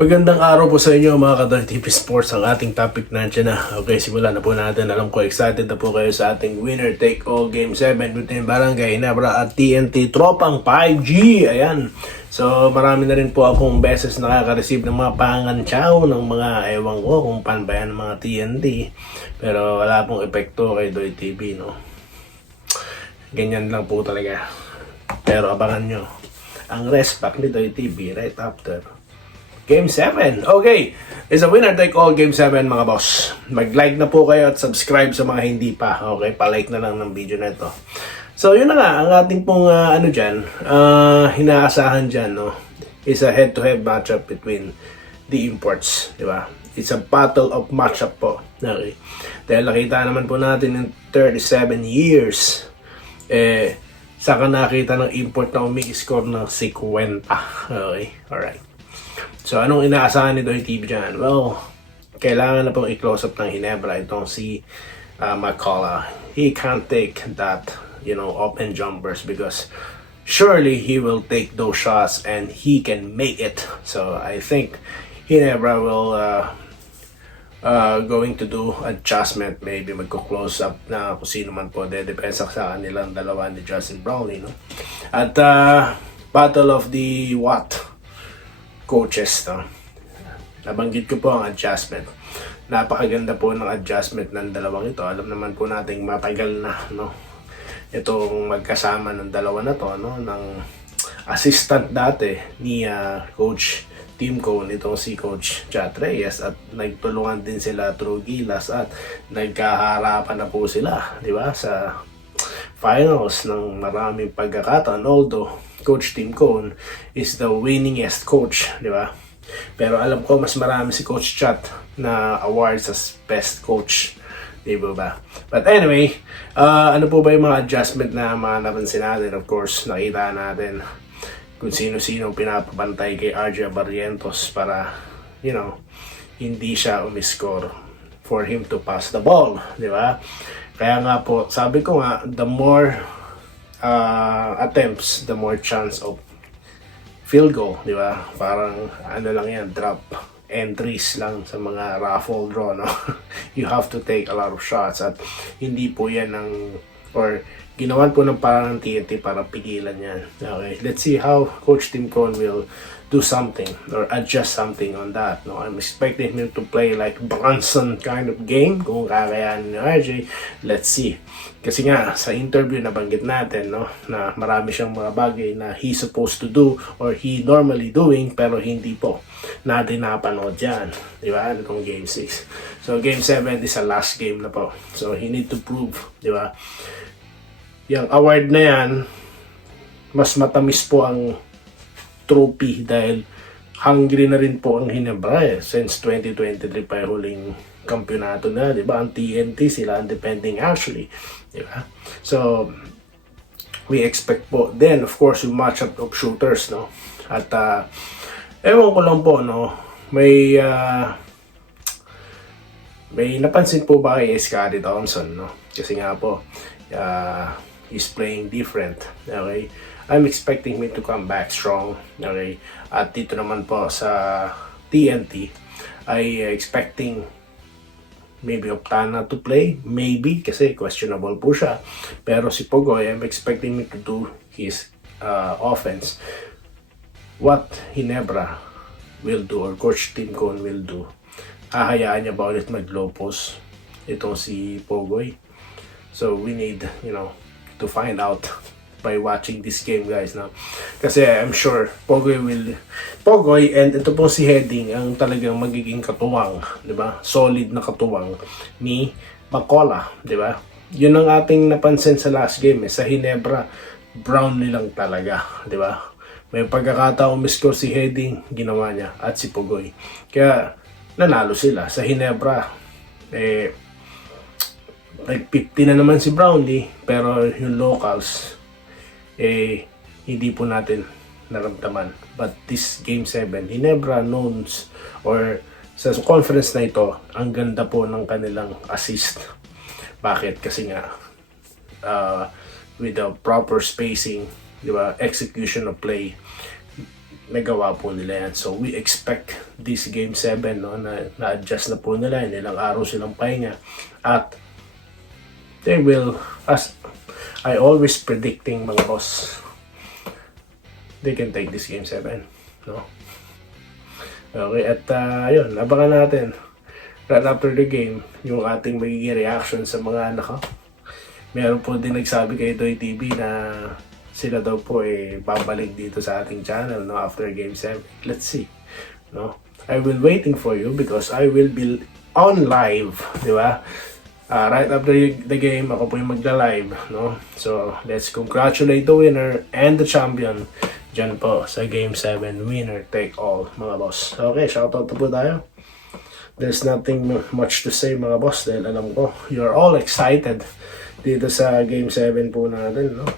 Magandang araw po sa inyo mga ka-TV Sports. Ang ating topic nandiyan na. Okay, simulan na po natin. Alam ko excited na po kayo sa ating winner take all game 7 between Barangay Ginebra at TNT Tropang 5G. Ayan. So marami na rin po akong beses nakaka-receive ng mga pangantsaw ng mga ewan ko kung pan ba yan ng mga TNT. Pero wala pong epekto kay Doy TV, no? Ganyan lang po talaga. Pero abangan nyo ang rest back ni Doy TV right after Game 7. Okay. It's a winner take all Game 7 mga boss. Mag-like na po kayo at subscribe sa mga hindi pa. Okay. Pa-like na lang ng video na ito. So yun na nga. Ang ating pong hinaasahan dyan, no, is a head-to-head matchup between the imports. Diba? It's a battle of matchup po. Okay. Dahil nakita naman po natin in 37 years saka nakita ng import na umi-score ng 50. Okay. Alright. So, anong inaasahan ni Doy TV dyan? Well, kailangan na pong i-close up ng Ginebra itong si McCullough. He can't take that, open jumpers because surely he will take those shots and he can make it. So, I think Ginebra will going to do adjustment, maybe magko-close up na kung sino man po dedepensa sa kanilang dalawa ni Justin Brownlee, no? At battle of the coaches, no? Nabanggit ko po ang adjustment. Napakaganda po ng adjustment ng dalawang ito. Alam naman po nating matagal na, no, itong magkasama ng dalawa na to, no, ng assistant dati ni Coach Tim Cone, itong si Coach Chat Reyes, at nagtulungan din sila through Gilas at nagkaharapan na po sila, di ba, sa finals ng maraming pagkakataon. Although Coach Tim Cone is the winningest coach, di ba? Pero alam ko mas marami si Coach Chat na awards as best coach, di ba? But anyway, ano po ba yung mga adjustment na mga napansin natin? Of course, nakita natin kung sino-sino pinapabantay kay RJ Barrientos para, hindi siya umiscore for him to pass the ball, di ba? Kaya nga po, sabi ko nga, the more attempts, the more chance of field goal, di ba? Parang lang yan, drop entries lang sa mga raffle draw, no? You have to take a lot of shots at hindi po yan ginawan po ng parang TNT para pigilan yan. Okay, let's see how Coach Tim Cone will do something or adjust something on that. No, I'm expecting him to play like Bronson kind of game kung kakayanin ni RJ. Let's see. Kasi nga sa interview nabanggit natin, no, na marami siyang mga bagay na he's supposed to do or he normally doing pero hindi po natin napanood yan. Di ba? Itong Game 6. So Game 7 is a last game na po. So he need to prove, di ba? Yung award na yan, mas matamis po ang trophy dahil hungry na rin po ang Ginebra since 2023 pa yung huling kampyonato na, di ba? Ang TNT sila ang defending actually, di ba? So we expect po then of course yung matchup of shooters, no? At ewan ko lang po, no, may napansin po ba kay Scottie Thompson, no? Kasi nga po he's playing different. Okay, I'm expecting him to come back strong. Okay, at dito naman po sa TNT I expecting maybe Optana to play, maybe kasi questionable po siya, pero si Pogoy, I'm expecting him to do his offense. What Ginebra will do or Coach Tim Cone will do, hahayaan niya ba ulit mag-low post itong si Pogoy? So we need, to find out by watching this game, guys, no? Kasi I'm sure Pogoy and ito po si Heading ang talagang magiging katuwang, di ba? Solid na katuwang ni McCullough, di ba? Yun ang ating napansin sa last game, sa Ginebra, Brown nilang talaga, di ba? May pagkakataong miscore si Heading, ginawa niya, at si Pogoy. Kaya nanalo sila sa Ginebra. Nag-50 na naman si Brownlee, pero yung locals hindi po natin naramdaman. But this Game 7, Ginebra knows, or sa conference na ito, ang ganda po ng kanilang assist. Bakit? Kasi nga with the proper spacing, di ba, execution of play, nagawa po nila yan. So we expect this Game 7, no, na-adjust na po nila, ilang araw silang pahinga, at they will, as I always predicting mga boss, they can take this Game 7, no? Okay, at yun, abangan natin right after the game yung ating magiging reaction sa mga anak ko. Meron po din nagsabi kay Toy TV na sila daw po babalik dito sa ating channel, no, after Game 7. Let's see, no? I will waiting for you because I will be on live, di ba? Right after the game, ako po yung magla-live, no? So, let's congratulate the winner and the champion dyan po sa Game 7, winner take all, mga boss. Okay, shoutout na po tayo. There's nothing much to say, mga boss, dahil alam ko, you're all excited dito sa Game 7 po natin, no?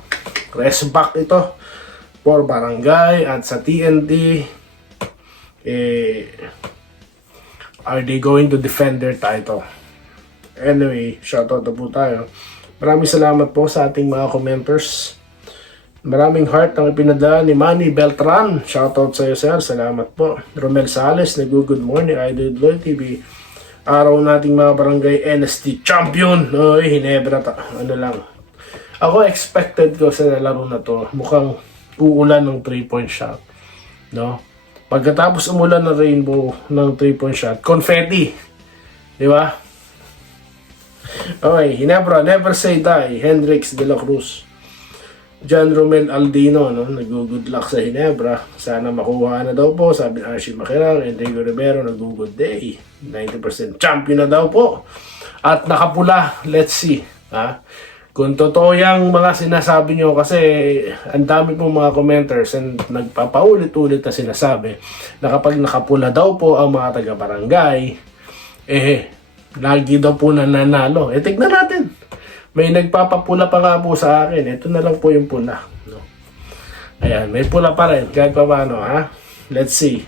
Rest back ito for Barangay at sa TNT. Are they going to defend their title? Anyway, shoutout na po tayo. Maraming salamat po sa ating mga commenters. Maraming heart ang ipinadala ni Manny Beltran. Shoutout sa iyo, sir. Salamat po. Romel Sales, good morning, Idol Lloyd TV. Araw nating mga barangay NST champion. Oy, Hinebra ano lang. Ako expected ko sa laro na to. Mukhang uulan ng 3-point shot, no? Pagkatapos umulan ng rainbow ng 3-point shot, confetti. Di ba? Okay, Hinebra, never say die. Hendrix de la Cruz. John Romel Aldino, no? Nag-good luck sa Hinebra. Sana makuha na daw po. Sabi ni Archie Maquerang, Enrico Rivero, nag-good day. 90% champion na daw po. At nakapula. Let's see. Ha? Kung totoo yung mga sinasabi nyo, kasi ang dami pong mga commenters and nagpapaulit-ulit na sinasabi na kapag nakapula daw po ang mga taga-barangay, lagi daw po nananalo. Tignan natin. May nagpapapula pa nga po sa akin. Ito na lang po yung pula, no? Ayan, may pula pa rin. Kahit pa paano, ha? Let's see.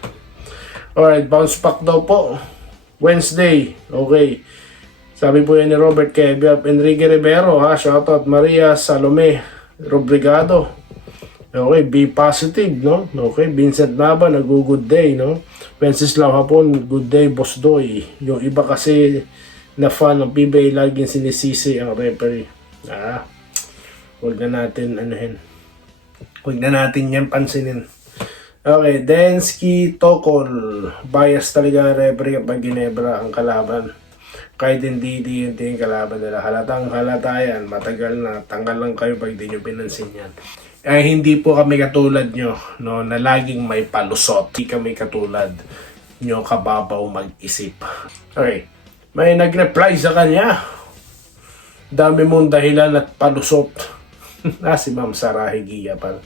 Alright, bounce back daw po. Wednesday. Okay. Sabi po yan ni Robert Kebiab. Enrique Rivero, ha? Shoutout. Maria Salome Robrigado. Okay, be positive, no? Okay, Vincent Nava, nag-good day, no? Wenceslao Hapon, good day, Boss Doy. Yung iba kasi na fan ng PBA, laging sinisisi ang referee. Huwag na natin anuhin. Huwag na natin yan pansinin. Okay, Densky Tokol. Bias talaga ang referee kapag Ginebra ang kalaban. Kahit hindi yung kalaban nila. Halatang halata yan. Matagal na. Tanggal lang kayo pag di nyo pinansin yan. Ay hindi po kami katulad nyo, no, na laging may palusot. Hindi kami katulad nyo kababaw mag-isip. Okay. May nag-reply sa kanya. Dami mong dahilan at palusot. Si Ma'am Sarah Higia pa.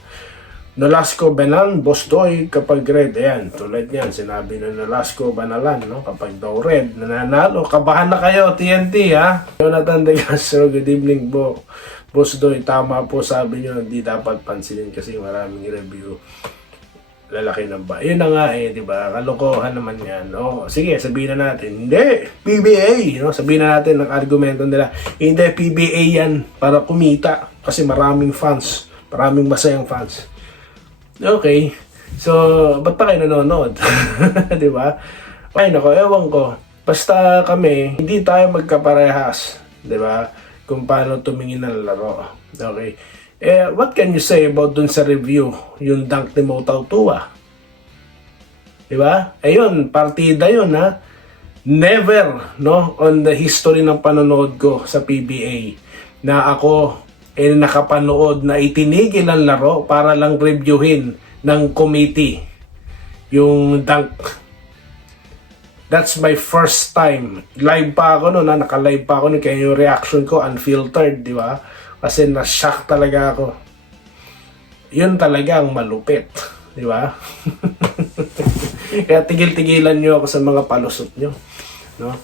Nolasco Benan, Boss Doy, kapag red. Ayan, tulad niyan. Sinabi na Nolasco Banalan, no? Kapag daw red, nananalo. Kabahan na kayo, TNT, ha? Jonathan De Castro, good evening, Boss Doy. Tama po, sabi nyo, hindi dapat pansinin kasi maraming review. Lalaki ng ba? Yun na nga di ba? Kalokohan naman yan. O, sige, sabihin na natin, hindi, PBA, no? Sabihin na natin ang argumento nila, hindi, PBA yan para kumita kasi maraming fans, maraming masayang fans. Okay, so, ba't pa kayo nanonood? Di ba? Ay, nako, ewan ko. Basta kami, hindi tayo magkaparehas, di ba? Kung paano tumingin ng laro. Okay. What can you say about dun sa review? Yung dunk ni Mo Tautua. Diba? Ayun, partida yun, ha? Never, no? On the history ng panonood ko sa PBA na ako nakapanood na itinigil ang laro para lang reviewin ng committee yung dunk. That's my first time. Live pa ako, no? Naka-live pa ako, kaya yung reaction ko unfiltered, di ba? Kasi na-shock talaga ako. Yun talaga ang malupit. Di ba? Kaya tigil-tigilan nyo ako sa mga palusot nyo. No?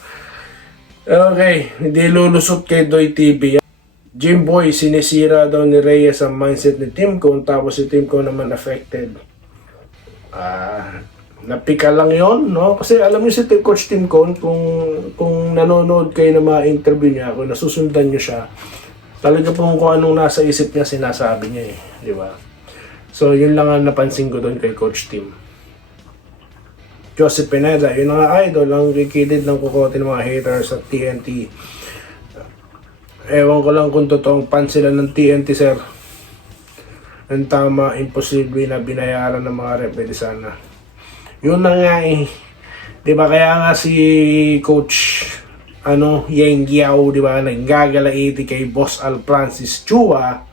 Okay. Hindi lulusot kay Doy TV. Jimboy, sinisira daw ni Reyes ang mindset ni Tim Cone. Tapos si Tim Cone naman affected. Napika lang yon, no? Kasi alam niyo si Coach Tim Cone, kung nanonood kayo ng mga interview niya, kung nasusundan niyo siya, talaga pong kung anong nasa isip niya, sinasabi niya di ba? So, yun lang ang napansin ko doon kay Coach Tim. Joseph Pineda, yun ang idol, ang kikilid ng kukote ng mga haters at TNT. Ewan ko lang kung totoong fan sila ng TNT, sir. Ang tama, imposible na binayaran ng mga referee sana. Yun na nga eh. Diba kaya nga si Coach Yeng Giao, diba, naggagalaiti kay Boss Al Francis Chua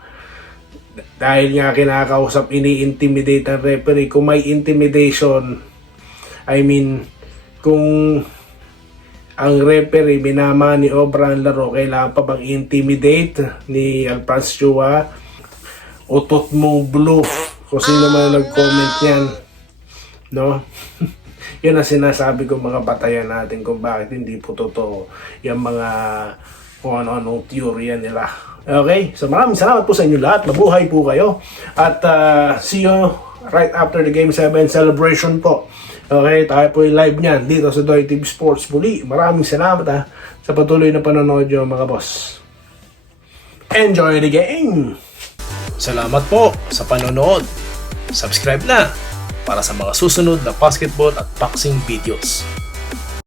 dahil nga kinakausap, ini-intimidate ang referee. Kung may intimidation, I mean, kung ang referee minama ni obra ang laro, kailangan pa bang intimidate ni Al Francis Chua? Utot mo blue, kung sino man nag-comment yan, no? Yun ang sinasabi ko, mga batayan natin kung bakit hindi po totoo yung mga kung ano-anong teorya nila. Okay, so maraming salamat po sa inyo lahat, mabuhay po kayo, at see you right after the Game 7 celebration po. Okay, tayo po yung live niyan dito sa Doy TV Sports muli. Maraming salamat sa patuloy na panonood nyo, mga boss. Enjoy the game! Salamat po sa panonood. Subscribe na para sa mga susunod na basketball at boxing videos.